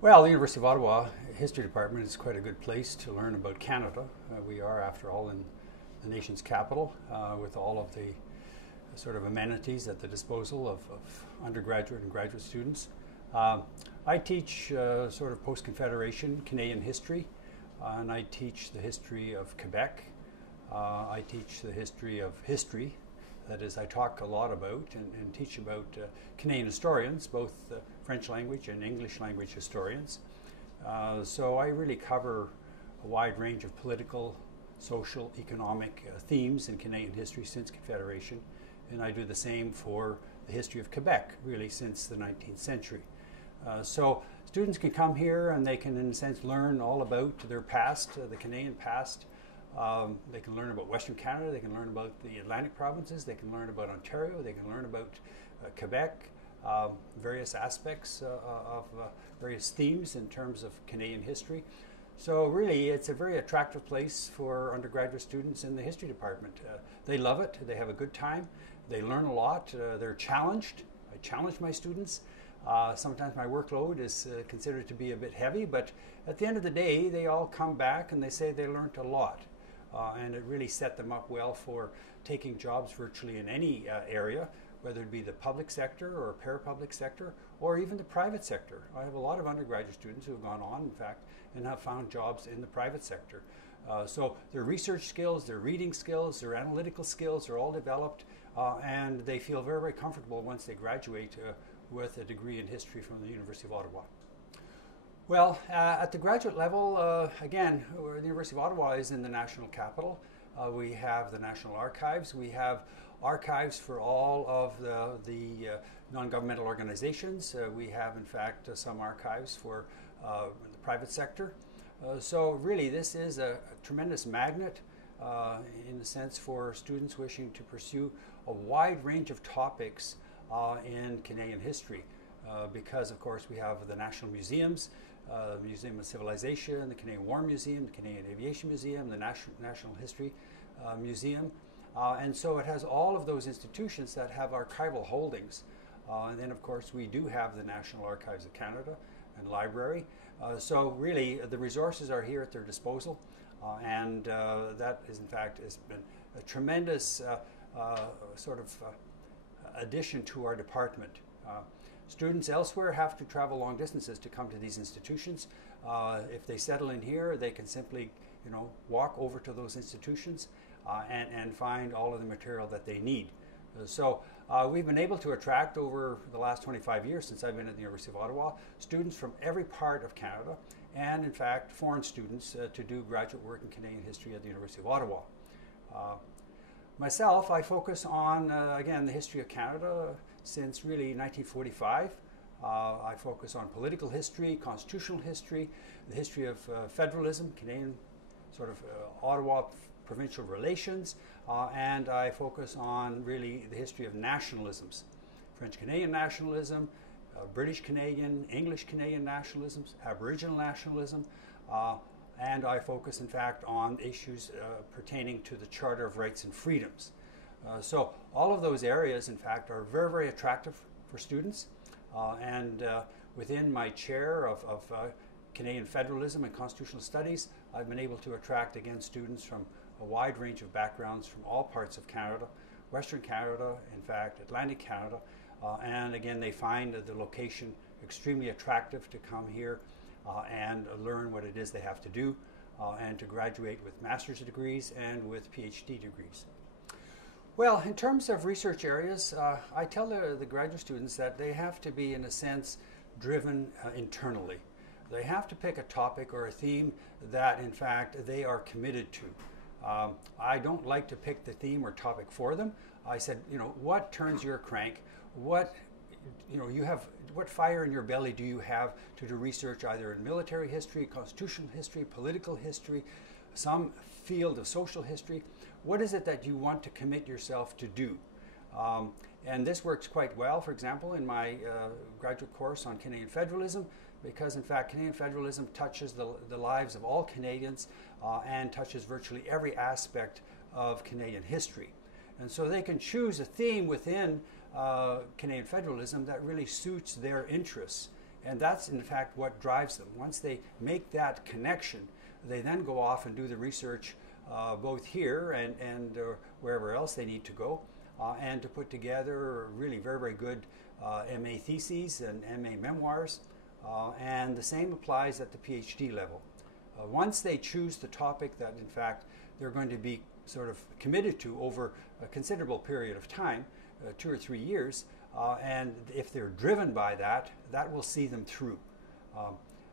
Well, the University of Ottawa History Department is quite a good place to learn about Canada. We are, after all, in the nation's capital with all of the sort of amenities at the disposal of undergraduate and graduate students. I teach sort of post-Confederation Canadian history, and I teach the history of Quebec. I teach the history of history. That is, I talk a lot about and teach about Canadian historians, both French language and English language historians. So I really cover a wide range of political, social, economic themes in Canadian history since Confederation. And I do the same for the history of Quebec, really since the 19th century. So students can come here and they can, in a sense, learn all about their past, the Canadian past. They can learn about Western Canada, they can learn about the Atlantic provinces, they can learn about Ontario, they can learn about Quebec, various aspects of various themes in terms of Canadian history. So really, it's a very attractive place for undergraduate students in the history department. They love it, they have a good time, they learn a lot, they're challenged. I challenge my students. Sometimes my workload is considered to be a bit heavy, but at the end of the day, they all come back and they say they learned a lot. And it really set them up well for taking jobs virtually in any area, whether it be the public sector or parapublic sector, or even the private sector. I have a lot of undergraduate students who have gone on, in fact, and have found jobs in the private sector. So their research skills, their reading skills, their analytical skills are all developed, and they feel very, very comfortable once they graduate with a degree in history from the University of Ottawa. Well, at the graduate level, again, the University of Ottawa is in the national capital. We have the National Archives. We have archives for all of the non-governmental organizations. We have, in fact, some archives for the private sector. So really, this is a tremendous magnet in a sense for students wishing to pursue a wide range of topics in Canadian history. Because, of course, we have the national museums, the Museum of Civilization, the Canadian War Museum, the Canadian Aviation Museum, the National History Museum. And so it has all of those institutions that have archival holdings. And then, of course, we do have the National Archives of Canada and Library. So really, the resources are here at their disposal. And that is, in fact, has been a tremendous sort of addition to our department. Students elsewhere have to travel long distances to come to these institutions. If they settle in here, they can simply, walk over to those institutions and find all of the material that they need. So we've been able to attract, over the last 25 years since I've been at the University of Ottawa, students from every part of Canada, and in fact foreign students to do graduate work in Canadian history at the University of Ottawa. Myself, I focus on, again, the history of Canada since really 1945. I focus on political history, constitutional history, the history of federalism, Canadian sort of Ottawa provincial relations, and I focus on really the history of nationalisms, French Canadian nationalism, British Canadian, English Canadian nationalisms, Aboriginal nationalism, and I focus, in fact, on issues pertaining to the Charter of Rights and Freedoms. So all of those areas, in fact, are very, very attractive for students. And within my chair of Canadian Federalism and Constitutional Studies, I've been able to attract, again, students from a wide range of backgrounds from all parts of Canada, Western Canada, in fact, Atlantic Canada. And again, they find the location extremely attractive to come here and learn what it is they have to do and to graduate with master's degrees and with PhD degrees. Well, in terms of research areas, I tell the graduate students that they have to be, in a sense, driven internally. They have to pick a topic or a theme that, in fact, they are committed to. I don't like to pick the theme or topic for them. I said, what turns your crank? What fire in your belly do you have to do research either in military history, constitutional history, political history, some field of social history? What is it that you want to commit yourself to do? And this works quite well, for example, in my graduate course on Canadian federalism, because in fact Canadian federalism touches the lives of all Canadians and touches virtually every aspect of Canadian history. And so they can choose a theme within Canadian federalism that really suits their interests And that's in fact what drives them. Once they make that connection, they then go off and do the research both here and wherever else they need to go, and to put together really very, very good MA theses and MA memoirs. And the same applies at the PhD level. Once they choose the topic that in fact they're going to be sort of committed to over a considerable period of time, 2 or 3 years, and if they're driven by that, that will see them through.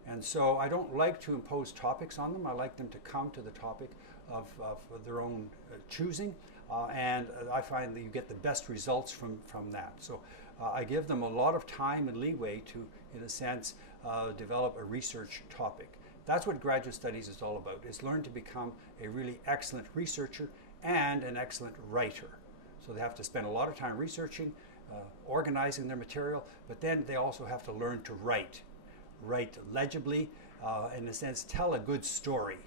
And so I don't like to impose topics on them. I like them to come to the topic of their own choosing, and I find that you get the best results from that. So I give them a lot of time and leeway to, in a sense, develop a research topic. That's what graduate studies is all about, is learn to become a really excellent researcher and an excellent writer. So they have to spend a lot of time researching, organizing their material, but then they also have to learn to write legibly, in a sense, tell a good story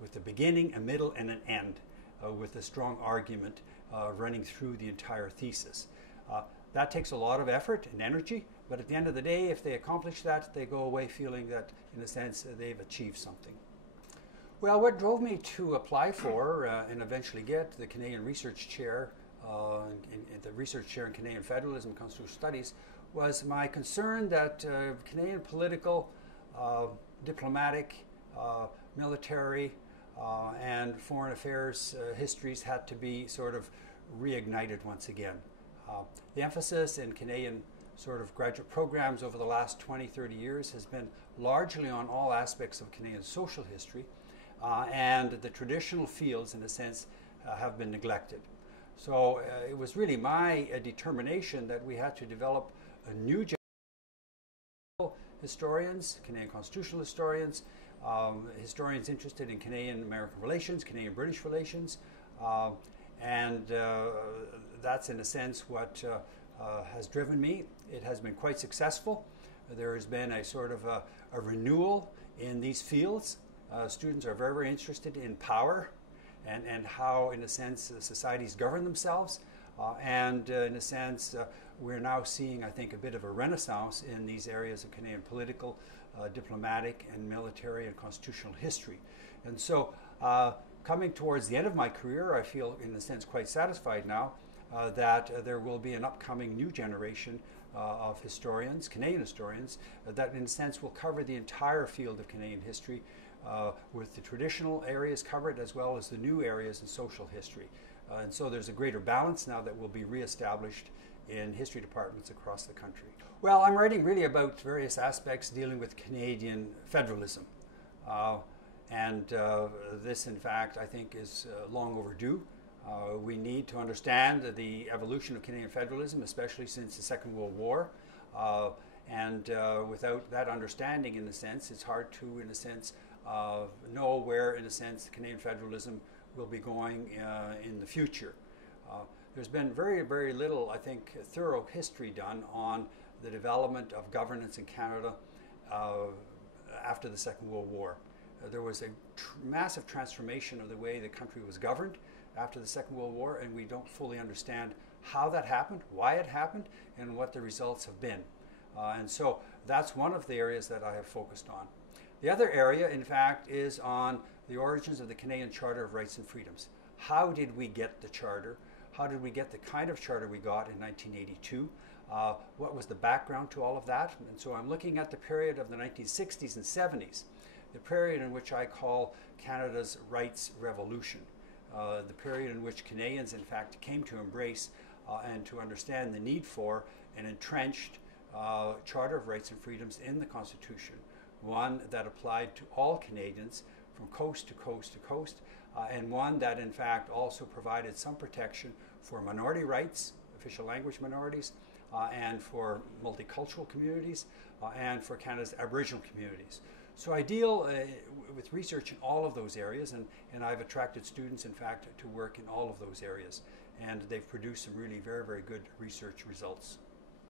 with a beginning, a middle, and an end, with a strong argument running through the entire thesis. That takes a lot of effort and energy, but at the end of the day, if they accomplish that, they go away feeling that, in a sense, they've achieved something. Well, what drove me to apply for and eventually get the Canadian Research Chair, the Research Chair in Canadian Federalism and Constitutional Studies, was my concern that Canadian political, diplomatic, military, and foreign affairs histories had to be sort of reignited once again. The emphasis in Canadian sort of graduate programs over the last 20, 30 years has been largely on all aspects of Canadian social history, and the traditional fields, in a sense, have been neglected. So it was really my determination that we had to develop a new generation of historians, Canadian constitutional historians, historians interested in Canadian-American relations, Canadian-British relations, and that's in a sense what has driven me. It has been quite successful. There has been a sort of a renewal in these fields. Students are very, very interested in power and how, in a sense, societies govern themselves. And in a sense, we're now seeing, I think, a bit of a renaissance in these areas of Canadian political, diplomatic, and military and constitutional history. And so coming towards the end of my career, I feel, in a sense, quite satisfied now that there will be an upcoming new generation of historians, Canadian historians, that in a sense will cover the entire field of Canadian history, with the traditional areas covered as well as the new areas in social history. And so there's a greater balance now that will be reestablished in history departments across the country. Well, I'm writing really about various aspects dealing with Canadian federalism. This, in fact, I think is long overdue. We need to understand the evolution of Canadian federalism, especially since the Second World War. Without that understanding, in a sense, it's hard to, in a sense, know where, in a sense, Canadian federalism will be going in the future. There's been very, very little, I think, thorough history done on the development of governance in Canada after the Second World War. There was a massive transformation of the way the country was governed after the Second World War, and we don't fully understand how that happened, why it happened, and what the results have been. And so that's one of the areas that I have focused on. The other area, in fact, is on the origins of the Canadian Charter of Rights and Freedoms. How did we get the Charter? How did we get the kind of charter we got in 1982? What was the background to all of that? And so I'm looking at the period of the 1960s and 70s, the period in which I call Canada's rights revolution, the period in which Canadians, in fact, came to embrace and to understand the need for an entrenched Charter of Rights and Freedoms in the Constitution, one that applied to all Canadians from coast to coast to coast, and one that, in fact, also provided some protection for minority rights, official language minorities, and for multicultural communities, and for Canada's Aboriginal communities. So I deal with research in all of those areas, and I've attracted students, in fact, to work in all of those areas. And they've produced some really very, very good research results.